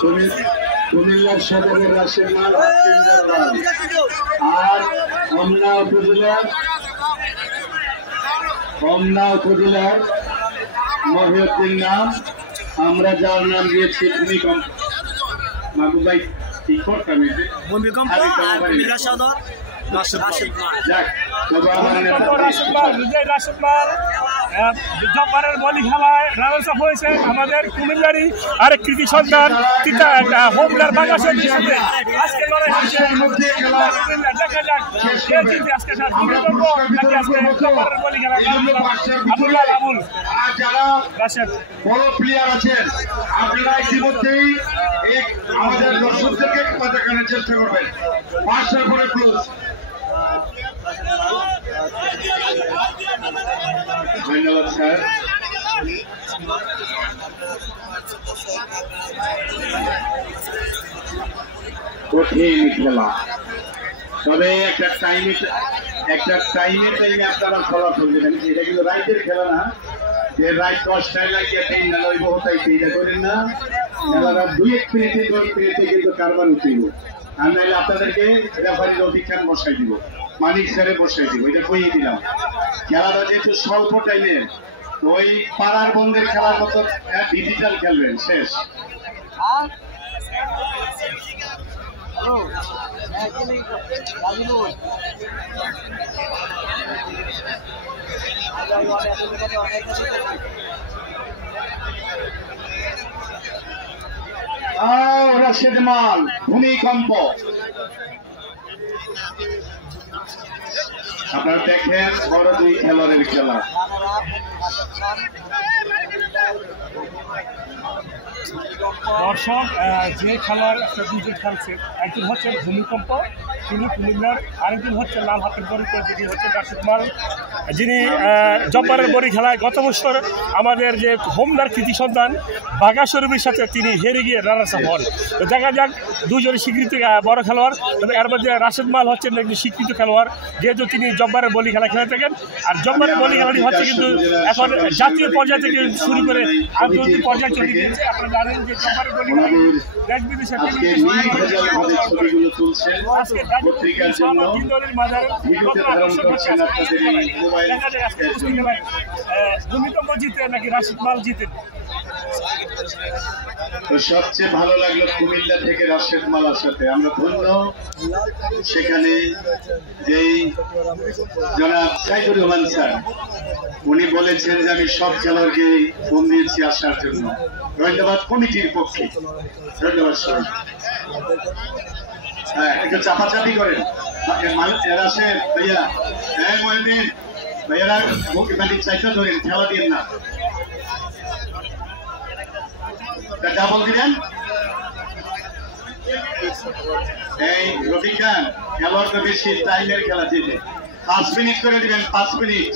কুমিল্লা সদরের রাশেদ মাল আর হোমনা উপজেলার মহিউদ্দিন নাম, আমরা যার নাম দিয়েছি ভূমিকম্প। মাহবুব ভাই কি করতাম ভূমিকম্প আর কুমিল্লা সদর রাশেদ মাল জব্বারের বলি খেলায় রানার্স আপ হয়েছে আমাদের কুমিল্লারই আরেক কৃতি সন্তান হোমনার বাংলাদেশের সাথে আজকে লড়াই হচ্ছে। দেখা যাক কে জিতে আজকে জব্বারের বলি খেলা। আবুল যারা বড় প্লেয়ার আছেন আপনারা ইতিমধ্যেই আমাদের দর্শকদেরকে দেখানোর চেষ্টা করবেন। 5টার পরে ক্লোজ। ধন্যবাদ স্যার। কঠিন খেলা, তবে একটা টাইমে আপনারা ফলাফল দেবেন। এটা কিন্তু রাইটের খেলা না যে রাইট 10টায় লাগিয়ে 3 না লইব হতাইছে, এটা করেন না। খেলাটা 2-1 মিনিটে 10 মিনিটে কিন্তু কারবার উঠিব। আর নাইলে আপনাদেরকে রেফারির অধিকার বসাই দিব, মানিক স্যারে বসাই দিব, এটা কইয়ে দিলাম। খেলাটা যেহেতু স্বল্প টাইমে ওই পাড়ার বন্ধের খেলার মতো ডিজিটাল খেলবেন। শেষ। রাশেদ মাল ভূমিকম্প। আপনারা দেখেন বড় দুই খেলোয়াড়ের খেলা। দর্শক, যে খেলোয়াড় একটা দুজন খেলছে, একজন হচ্ছে ভূমিকম্প, তিনি কুমিল্লার, আরেকজন হচ্ছে লাল হাতের বড়ি, যিনি হচ্ছে রাশেদ মাল, যিনি জব্বারের বড়ি খেলায় গত বছর আমাদের যে হোমনার কৃতি সন্তান বাঘা শরীফের সাথে তিনি হেরে গিয়ে রানার্স আপ হন। তো দেখা যাক দুজনের স্বীকৃতি বড় খেলোয়াড়, তবে এর মধ্যে রাশেদ মাল হচ্ছেন একটি স্বীকৃত খেলোয়াড়, যেহেতু তিনি জব্বারের বলি খেলা খেলে থাকেন। আর জব্বারের বলি খেলাটি হচ্ছে কিন্তু এখন জাতীয় পর্যায় থেকে শুরু করে আন্তর্জাতিক পর্যায়ে চলে গিয়েছে। আপনারা জানেন যে জব্বারের বলি খেলা দেশ বিদেশে ভূমিকম্প জিতে নাকি রাশেদ মাল জিতে। তো সবচেয়ে ভালো লাগলো কুমিল্লা থেকে রাশেদ মালার সাথে আমরা ধন্য। সেখানে যেই জনাব সাইদুর রহমান স্যার উনি বলেছেন যে আমি সব খেলোয়াড়কে ফোন দিয়েছি আসার জন্য। ধন্যবাদ কমিটির পক্ষে, ধন্যবাদ সবাই। হ্যাঁ, একটু চাপাচাপি করেন রাশেদ ভাইয়া। হ্যাঁ মহিউদ্দিন ভাইয়ারা মানে চাইতে ধরেন, খেলা দিন না। ডাবল দিলেন এই রফিক খান, খেলোয়াড় বেশি টাইমের খেলা দিলে 5 মিনিট করে দিবেন, 5 মিনিট।